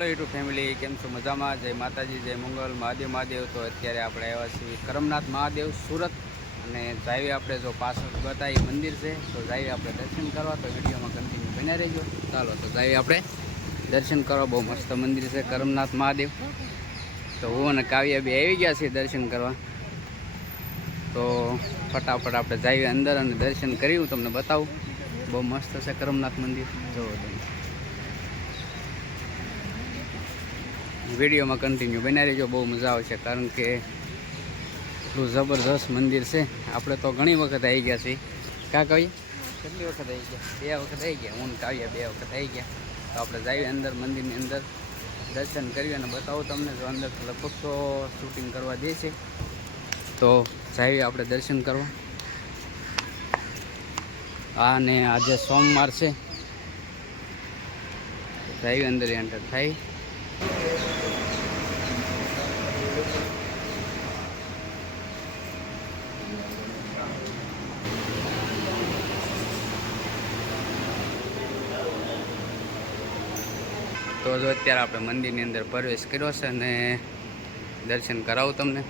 Hello YouTube family કેમ છો? મજામાં? જય માતાજી, જય મંગલ. મહાદેવ મહાદેવ. તો અત્યારે આપણે આવ્યા છીએ કરમનાથ મહાદેવ સુરત અને જાવી આપણે જો પાછળ બતાવી મંદિર છે, તો જાવી આપણે દર્શન કરવા. તો વિડીયોમાં કન્ટિન્યુ બન્યા રહેજો. ચાલો, તો જાવી આપણે દર્શન કરવા. બહુ મસ્ત મંદિર છે, કરમનાથ મહાદેવ. તો હું અને કાવ્યા બે આવી ગયા છીએ દર્શન કરવા. તો ફટાફટ આપણે જાય અંદર અને દર્શન કરી, હું તમને બતાવું. બહુ મસ્ત છે કરમનાથ મંદિર. જોવો તમે. વિડીયોમાં કન્ટિન્યુ બનાવી રહેજો બહુ મજા આવશે, કારણ કે એટલું જબરદસ્ત મંદિર છે. આપણે તો ઘણી વખત આવી ગયા છીએ. કા કહીએ કેટલી વખત આવી ગયા? બે વખત આવી ગયા. હું કાવ્યા બે વખત આવી ગયા. તો આપણે જઈએ અંદર, મંદિરની અંદર, દર્શન કરીએ અને બતાવું તમને. જો અંદર લગભગ તો શૂટિંગ કરવા દે છે. તો જઈએ આપણે દર્શન કરવા. આ ને આજે સોમવાર છે. જઈએ અંદર એન્ટર થાય. તો જો અત્યારે આપણે મંદિરની અંદર પ્રવેશ કર્યો છે અને દર્શન કરાવું તમને.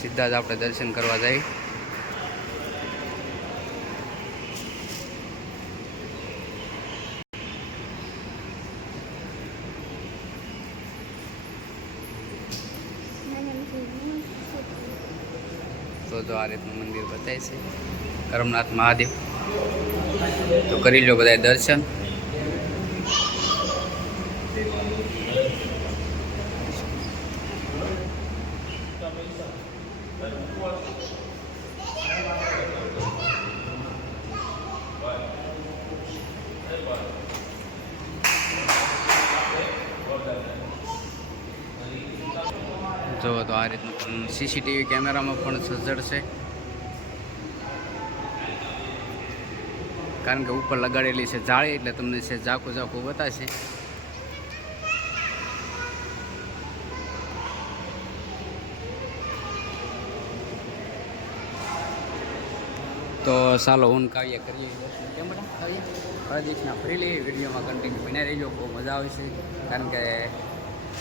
સીધા જ આપણે દર્શન કરવા જઈએ તો જો આ રીતનું મંદિર બતાય છે. કરમનાથ મહાદેવ. તો કરી લો બધા દર્શન. જો તો આ રીતનું સીસીટીવી કેમેરામાં પણ સજ્જડ છે. કારણ કે ઉપર લગાડેલી છે જાળી, એટલે તમને છે ઝાકું ઝાકું બતાવશે તો ચાલો હું કાવ્ય કરીએ. કેમ પ્રદીક્ષના ફ્રીલી વિડીયોમાં કન્ટિન્યુ બને રહેજો. બહુ મજા આવશે કારણ કે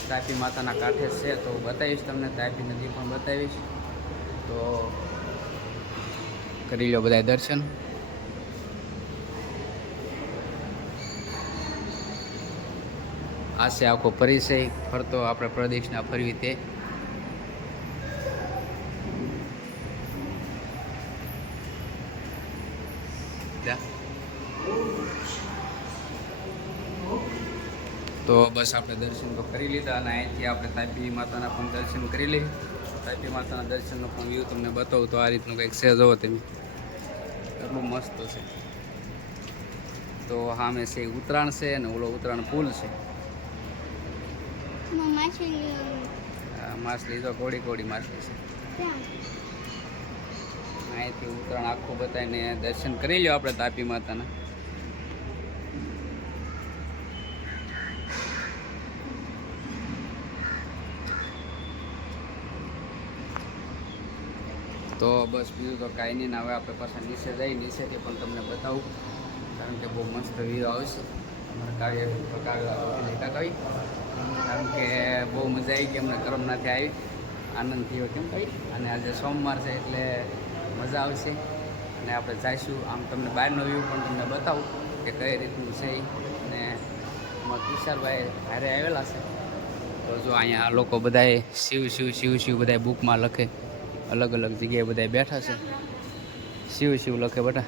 તાપી માતાના કાંઠે છે. તો બતાવીશ તમને. તાપી નદી પણ બતાવીશ. તો કરી લો બધા દર્શન. આ છે આખો પરિચય ફરતો આપણે પ્રદેશના ફરવી તે. તો બસ આપણે દર્શન તો કરી લીધા અને અહીંથી આપણે તાપી માતાના પણ દર્શન કરી લઈએ. તાપી માતાના દર્શનનો પણ વ્યૂ તમને બતાવું તો આ રીતનું કંઈક છે જોવો તમે. એટલું મસ્ત છે. તો સામે છે ઉત્તરાયણ છે અને ઓલો ઉત્તરાયણ પુલ છે. આ માછલી તો કોડી કોડી માછલી છે. અહીંથી ઉત્તરાયણ આખું બતાવીને દર્શન કરી લ્યો આપણે તાપી માતાના. તો બસ બીજું તો કાંઈ નહીં ને હવે આપણે પાછા નીચે જઈ નીચેથી પણ તમને બતાવું કારણ કે બહુ મસ્ત વ્યૂ આવશે. અમારે કાવ્ય કાવ્ય કાવી. કારણ કે બહુ મજા આવી ગઈ, અમને કરમનાથી આવી. આનંદ થયો કેમ ભાઈ અને આજે સોમવાર છે એટલે મજા આવશે. અને આપણે જઈશું, આમ તમને બહારનો વ્યૂ પણ તમને બતાવું કે કઈ રીતનું છે અને અમારા તુષારભાઈ હારે આવેલા છે. તો જો અહીંયા લોકો બધાએ શિવ શિવ શિવ શિવ બધા બુકમાં લખે. અલગ અલગ જગ્યાએ બધા બેઠા છે. શિવ શિવ લખે બેટા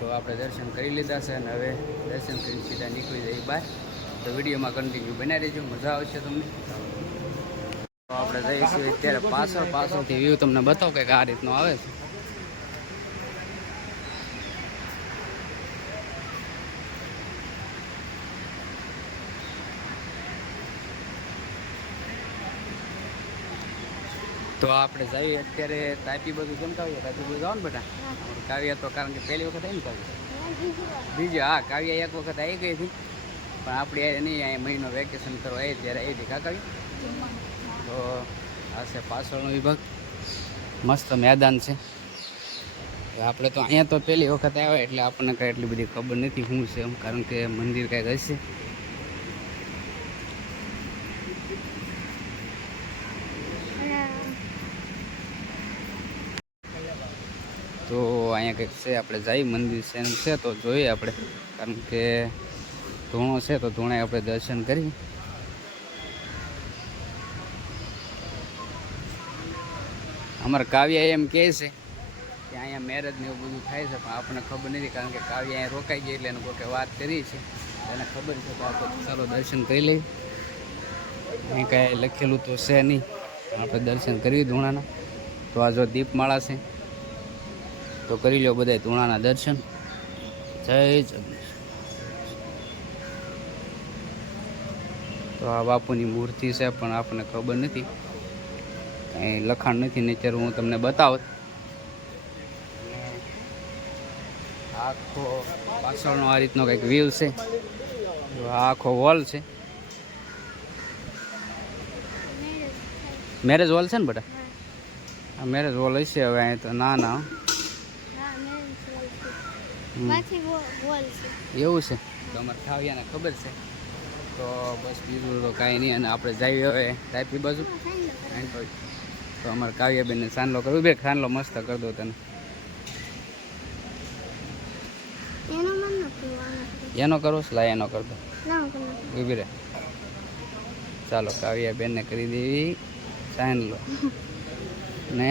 તો આપણે દર્શન કરી લીધા છે અને હવે દર્શન કરી સીધા નીકળી જઈએ બહાર. તો વિડીયોમાં કન્ટિન્યુ બનાવી દેજો મજા આવશે તમને. તો આપણે જઈએ અત્યારે પાછળ. પાછળથી વ્યૂ તમને બતાવો કે આ રીતનો આવે છે. તો આપણે જઈએ અત્યારે તાપી બધું કેમ કાવ્યા? તાપી બધું જાઓ ને બેટા કાવ્યા તો કારણ કે પહેલી વખત આવી ને કાવ્યા. બીજી હા કાવ્યા એક વખત આવી ગઈ હતી. પણ આપણે એની અહીંયા મહિનો વેકેશન કરવા એ ત્યારે એ હતી કરી તો આ છે પાછળનો વિભાગ. મસ્ત મેદાન છે. આપણે તો અહીંયા તો પહેલી વખત આવ્યા એટલે આપણને કાંઈ એટલી બધી ખબર નથી શું છે એમ, કારણ કે મંદિર કાંઈક હશે. તો અહીંયા કંઈક છે, આપણે જઈ મંદિર છે એમ છે, તો જોઈએ આપણે. કારણ કે ધૂણો છે તો ધૂણે આપણે દર્શન કરી. અમારે કાવ્ય એમ કહે છે કે અહીંયા મેરેજ ને એવું બધું થાય છે, પણ આપણને ખબર નથી, કારણ કે કાવ્ય અહીંયા રોકાઈ ગઈ એટલે એને કોઈ વાત કરી છે. એને ખબર છે તો આપણે ચાલો દર્શન કરી લઈએ. અહીં કાંઈ લખેલું તો છે નહીં. આપણે દર્શન કરી ધૂણાના. તો આ જો દીપમાળા છે, તો કરી લો બધા ધૂણાના દર્શન. જય જગન્નાથ. તો આ બાપુની મૂર્તિ છે પણ આપણને ખબર નથી. કંઈ લખાણ નથી નેચર હું તમને બતાવત. આખો પાછળનો આ રીતનો કંઈક વ્યૂ છે. આખો વોલ છે. મેરેજ હોલ છે ને બટા આ મેરેજ હોલ હશે હવે અહીં તો ના ના એવું છે. તો અમારે ખાવ્યાને ખબર છે. તો બસ બીજું તો કાંઈ નહીં અને આપણે જઈએ હવે ટાઈપી બાજુ. તો અમારે કાવ્યાબેનને સાનલો કરવું. બે સાનલો મસ્ત કરી દો તને. એનો કરો લાય એનો કરતો દો. રે ચાલો કાવ્યાબેનને કરી દેવી સાનલો ને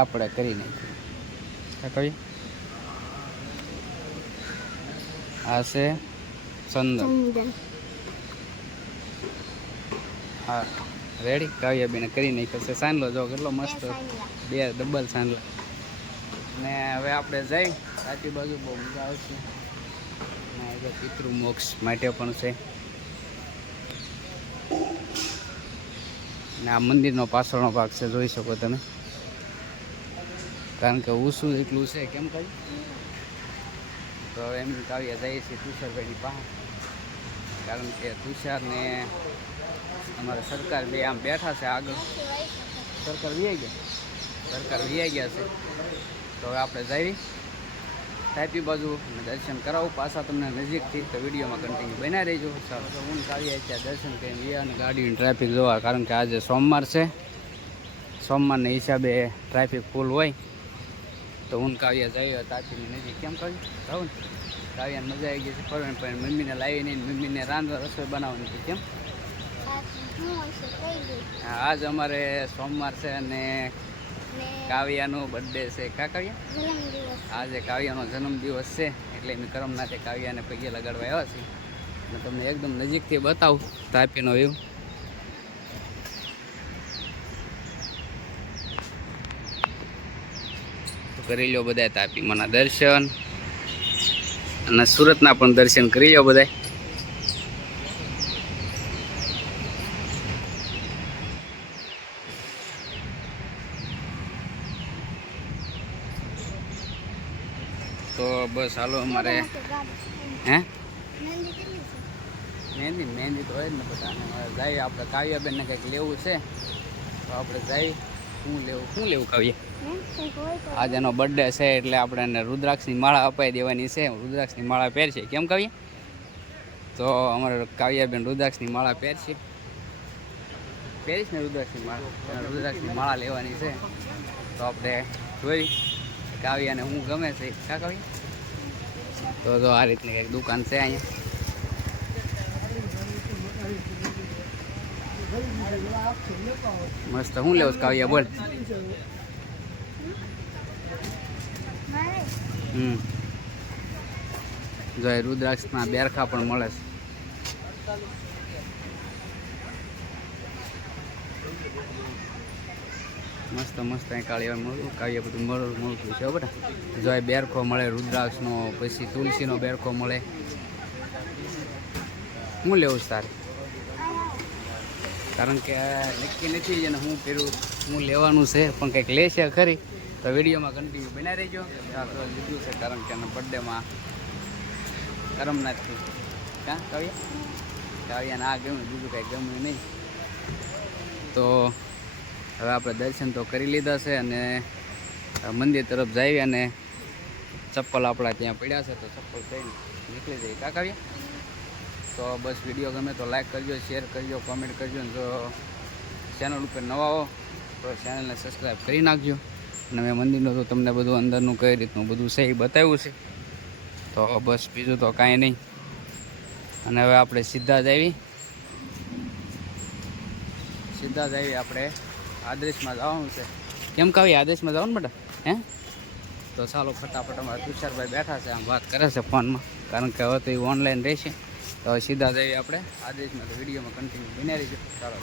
આપણે કરી નાખ્યું કવિ આ છે ચંદન. હા. રેડી કાવ્યાબેને કરી નાખ્યો છે. સાનલો જો કેટલો મસ્ત. બે ડબલ સાંજલો ને હવે આપણે જઈ સાચી બાજુ બહુ મજા આવશે. ને પિતૃ મોક્ષ માટે પણ છે. ને આ મંદિરનો પાછળનો ભાગ છે, જોઈ શકો તમે. કારણ કે ઊંચું એટલું છે, કેમ કહ્યું તો એમ કાવ્યા જઈએ છીએ તુષારભાઈની પાસે. કારણ કે તુષારને અમારે સરકાર બે આમ બેઠા છે આગળ. સરકાર વી ગયા? સરકાર વી ગયા છે. તો હવે આપણે જઈ સાહેબી બાજુ અને દર્શન કરાવું. પાછા તમને નજીકથી તો વિડીયોમાં કન્ટિન્યુ બનાવી રહેજો. ચાલો તો હું કાવ્યા ત્યાં દર્શન કરીને ગયા અને ગાડીની ટ્રાફિક જોવા. કારણ કે આજે સોમવાર છે. સોમવારને હિસાબે ટ્રાફિક ફૂલ હોય. તો હું કાવ્યા જઈએ તાપીની નજીક. કેમ કહ્યું કહું કાવ્યાને મજા આવી ગઈ છે. ફરવાની પણ મમ્મીને લાવી નહીં મમ્મીને રાંધવા રસોઈ બનાવવાની હતી કેમ? આજ અમારે સોમવાર છે અને કાવ્યાનો બર્થડે છે. કા કાવ્યા? આજે કાવ્યાનો જન્મદિવસ છે એટલે મેં કરમનાથે કાવ્યાને પગે લગાડવા આવ્યા છીએ. અને તમને એકદમ નજીકથી બતાવું તાપીનો વ્યૂ. તો કરી લો બધા તાપીમાંના દર્શન અને સુરતના પણ દર્શન કરી લો બધા તો બસ હાલો અમારે, હે? મહેંદી મહેંદી તો હોય જ ને બધાને જાય આપણે કાવ્યાબેનને કંઈક લેવું છે. તો આપણે જઈ શું લેવું? શું લેવું કાવ્ય? આજે એનો બર્થડે છે એટલે આપણે એને રુદ્રાક્ષની માળા અપાઈ દેવાની છે. રુદ્રાક્ષની માળા પહેરશે. કેમ કાવ્ય? તો અમારે કાવ્યાબેન રુદ્રાક્ષની માળા પહેરશે. પહેરીશ ને રુદ્રાક્ષની માળા? રુદ્રાક્ષની માળા લેવાની છે. તો આપણે જોઈ કાવ્યાને હું ગમે છે. કા કાવ્ય? તો જો આ રીતની એક દુકાન છે અહીંયા. મસ્ત, હું લેવું કાવ્યા, બોલ. હમ. જો રુદ્રાક્ષના બેરખા પણ મળે છે. મસ્ત મસ્ત અહીં કાળિયા મળ્યું કાળિયા બધું મળું મળતું છે બધા જો એ બેરખો મળે, રુદ્રાક્ષનો, પછી તુલસીનો બેરખો મળે. હું લેવું છે તારે? કારણ કે નક્કી નથી અને હું પેલું હું લેવાનું છે, પણ કંઈક લેશે ખરી. તો વિડીયોમાં કન્ટિન્યુ બનાવી રહેજો. લીધું છે, કારણ કે એના બર્થડેમાં કરમનાથથી. કાં કાવ્યા કાવ્યાને આ ગમ્યું, બીજું કાંઈ ગમ્યું નહીં. તો હવે આપણે દર્શન તો કરી લીધા છે અને મંદિર તરફ જઈએ અને ચપ્પલ આપણા ત્યાં પડ્યા છે, તો ચપ્પલ થઈને નીકળી જઈએ. કાકાવ્યા તો બસ વીડિયો ગમે તો લાઈક કરજો શેર કરજો કોમેન્ટ કરજો, અને જો ચેનલ ઉપર નવા હો, તો ચેનલને સબસ્ક્રાઈબ કરી નાખજો. અને મેં મંદિરનું તો તમને બધું અંદરનું કઈ રીતનું બધું એ બતાવ્યું છે. તો બસ બીજું તો કાંઈ નહીં. અને હવે આપણે સીધા જ આવી. સીધા જ આવી આપણે આદર્શમાં જવાનું છે. કેમ કાવી આદેશમાં જવાનું બેટા? હે? તો ચાલો ફટાફટ અમારા તુષારભાઈ બેઠા છે, આમ વાત કરે છે ફોનમાં. કારણ કે હવે તો એ ઓનલાઈન રહેશે. તો સીધા જઈએ આપણે. આદેશમાં તો વિડીયોમાં કન્ટિન્યુ બનાવી છે. ચાલો.